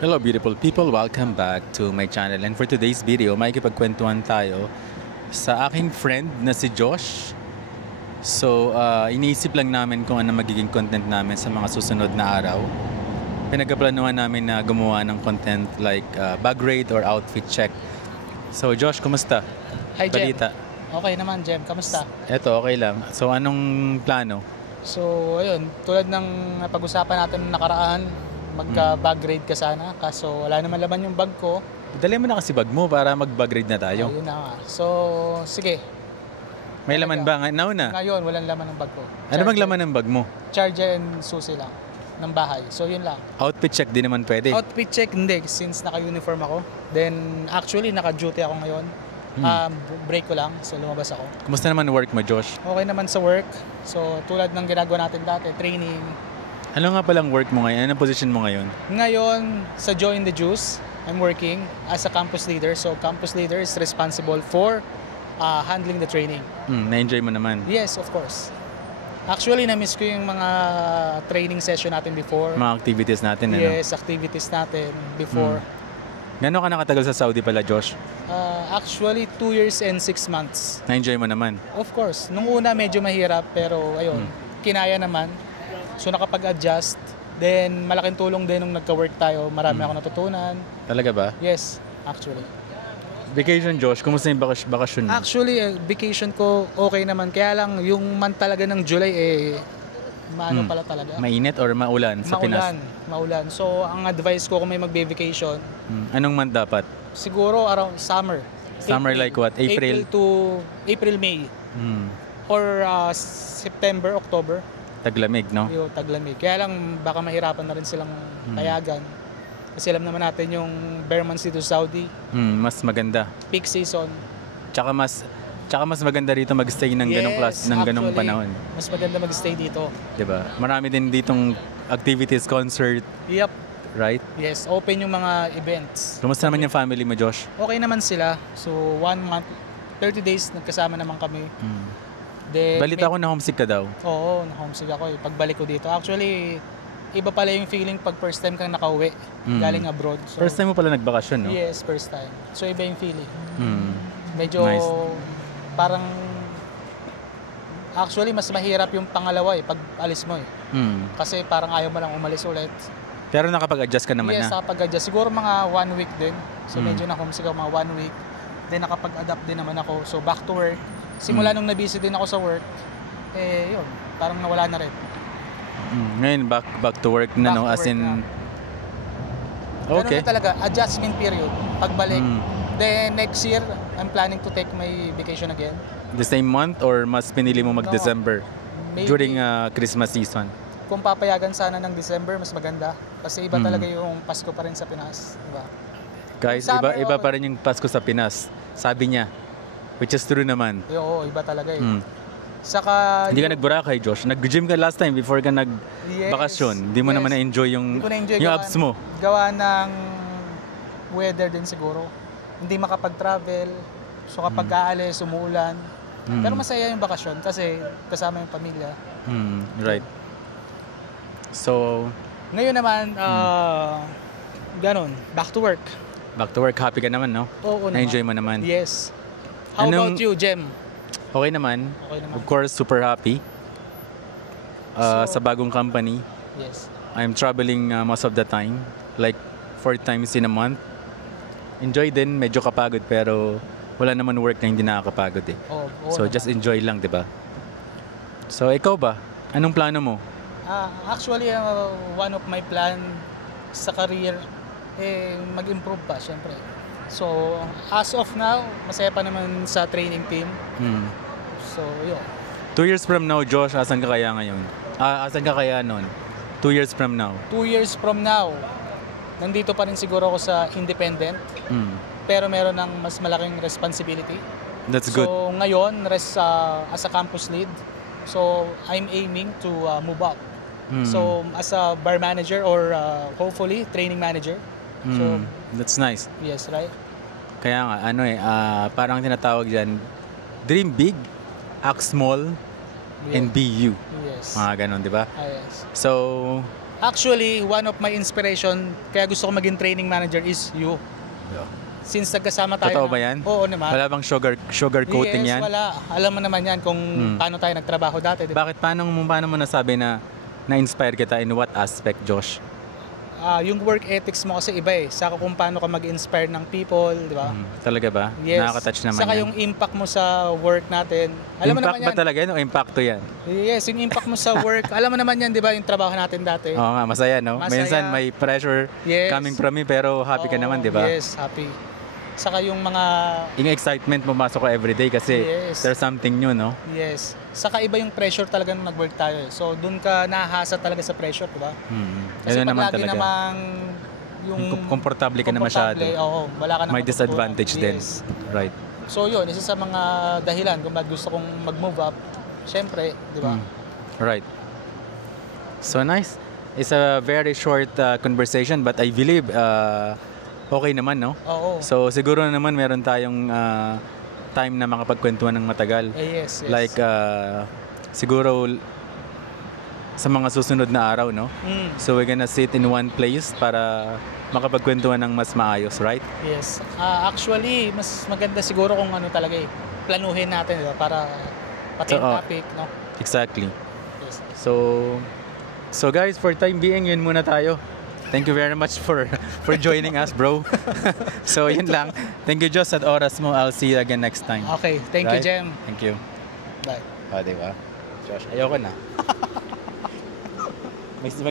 Hello beautiful people, welcome back to my channel, and for today's video, makikipagkwentuhan tayo sa aking friend na si Josh. So, iniisip lang namin kung ano magiging content namin sa mga susunod na araw. Pinagkaplanuhan namin na gumawa ng content like bag rate or outfit check. So Josh, kumusta? Hi, Jem. Balita? Okay naman, Jem. Kamusta? Eto, okay lang. So anong plano? So, ayun, tulad ng pag-usapan natin nung nakaraan, magka-bag grade ka sana. Kaso wala naman laman yung bag ko. Dali mo na kasi bag mo para mag-bag rate na tayo. Ayun na nga. So, sige. May laman ba? Nauna? Ngayon, walang laman ng bag ko. Ano bang laman ng bag mo? Charger and susi lang ng bahay. So, yun lang. Outfit check din naman pwede. Outfit check, hindi. Since naka-uniform ako. Then, actually, naka-duty ako ngayon. Break ko lang. So, lumabas ako. Kumusta naman work mo, Josh? Okay naman sa work. So, tulad ng ginagawa natin dati, training. Ano nga palang work mo ngayon? Anong position mo ngayon? Ngayon, sa Joy in the Juice, I'm working as a campus leader. So, campus leader is responsible for handling the training. Na-enjoy mo naman? Yes, of course. Actually, na-miss ko yung mga training session natin before. Mga activities natin, ano? Yes, activities natin before. Gano'n ka nakatagal sa Saudi pala, Josh? Actually, 2 years and 6 months. Na-enjoy mo naman? Of course. Nung una, medyo mahirap, pero ayun, kinaya naman. So, nakapag-adjust. Then, malaking tulong din nung nagka-work tayo. Marami ako natutunan. Talaga ba? Yes, actually. Vacation, Josh, kumusta yung bakasyon mo? Actually, vacation ko okay naman. Kaya lang, yung month talaga ng July, maano pala talaga. Mainit or maulan sa Pinas? Maulan. So, ang advice ko kung may magbe-vacation, Anong month dapat? siguro around summer. Summer like what? April? April, May. Or September, October. Taglamig, no? Yung taglamig. Kaya lang, baka mahirapan na rin silang payagan. Kasi alam naman natin yung bare months dito sa Saudi, Mas maganda. peak season. Tsaka mas maganda rito mag-stay ng ganong class, ng ganong actually, panahon. mas maganda mag-stay dito. 'Di ba? Marami din ditong activities, concert, Yep. right? Yes, open yung mga events. Kumusta naman yung family mo, Josh? Okay naman sila. So, 1 month, 30 days, nagkasama naman kami. Then, Balita ko na homesick ka daw. Oo, na-homesick ako pagbalik ko dito. Actually, iba pala yung feeling pag first time kang nakauwi, galing abroad. So, First time mo pala nagbakasyon, no? Yes, first time. So, iba yung feeling. Medyo Nice. parang, actually, mas mahirap yung pangalawa pag alis mo Kasi parang ayaw mo lang umalis ulit. Pero nakapag-adjust ka naman Yes, na. Nakapag-adjust. Siguro mga 1 week din. So, medyo na-homesick ako mga 1 week. Then, nakapag-adapt din naman ako. So, back to work. Simula nung na-busy din ako sa work, yun, parang nawala na rin. Ngayon, back to work na, Back no? to As work in... na. Okay. Ganun na talaga, adjustment period. Pagbalik. Then, next year, I'm planning to take my vacation again. The same month or mas pinili mo mag-December? Maybe. During Christmas season? Kung papayagan sana ng December, mas maganda. Kasi iba talaga yung Pasko pa rin sa Pinas. Diba? Guys, Summer, iba pa rin yung Pasko sa Pinas. Sabi niya. Which is true naman. Oo, iba talaga Saka... Hindi ka nag-Boracay, Josh. Nag-gym ka last time before ka nag-bakasyon. Hindi mo naman na-enjoy yung abs mo. Gawa ng weather din siguro. Hindi makapag-travel. So kapag aalis, umuulan. Pero masaya yung bakasyon kasi kasama yung pamilya. Right. So, Ngayon naman, ganun, back to work. back to work. Happy ka naman, no? Oo naman. Na-enjoy mo naman. Yes. How about you, Jem? Okay naman. Okay naman. Of course, super happy. So- Sa bagong company. Yes. I'm traveling most of the time. Like 4 times in a month. Enjoy din. Medyo kapagod pero wala naman work na hindi nakakapagod eh. Oo So naman. just enjoy lang, di ba? So ikaw ba? Anong plano mo? Actually, one of my plan sa career, mag-improve pa, syempre. So, as of now, masaya pa naman sa training team. So, yun. 2 years from now, Josh, asan ka kaya ngayon? Asan ka kaya noon? 2 years from now? 2 years from now, nandito pa rin siguro ako sa independent, pero meron ng mas malaking responsibility. That's good. So, ngayon, as a campus lead, so I'm aiming to move up. So, as a bar manager or hopefully training manager. So, That's nice. yes, right? Kaya nga, parang tinatawag dyan, dream big, act small, and be you. Yes. Mga ganon, di ba? Yes. So, Actually, one of my inspiration, kaya gusto ko maging training manager is you. Since nagkasama tayo. Totoo ba yan? Oo naman. Wala bang sugar coating yes, yan? wala. Alam mo naman yan kung paano tayo nagtrabaho dati. Diba? Bakit? Paano mo nasabi na na-inspire kita? In what aspect, Josh? Yung work ethics mo kasi iba eh. Saka kung paano ka mag-inspire ng people, di ba? Talaga ba? Yes. Nakaka-touch naman Saka yan. yung impact mo sa work natin. Alam mo Impact naman ba yan. talaga yan o impacto yan? Yes, yung impact mo sa work. Alam mo naman yan, di ba, yung trabaho natin dati. Oo nga, masaya no? Masaya. Minsan may pressure Yes. coming from me pero happy ka Oo, naman, di ba? Yes, happy. Saka yung mga... Yung excitement pumasok ko everyday kasi Yes. there's something new, no? Yes. Saka iba yung pressure talaga nung nag-work tayo. So, dun ka nahasa talaga sa pressure, di ba? Kasi Ganun pag naman lagi talaga. namang yung Komportable ka na masyado. Oo, wala ka na May disadvantage din. Yes. Right. So yun, isa sa mga dahilan kung bakit gusto kong mag-move up. Siyempre, di ba? Right. So nice. It's a very short conversation but I believe okay naman, no? Oo. So siguro naman meron tayong time na makapagkwentuhan ng matagal. Yes. Like siguro sa mga susunod na araw, no? So we're gonna sit in one place para makapagkwentuhan ng mas maayos, right? Yes. Actually, mas maganda siguro kung ano talaga eh. Planuhin natin, di ba? Para pati yung topic, no? Exactly. Yes. So guys, for time being, yun muna tayo. Thank you very much for joining us, bro. So yun lang. Thank you, Josh, at oras mo. I'll see you again next time. Okay. Thank you, Right? Jem. Thank you. Bye. Diba? Josh, ayoko na. May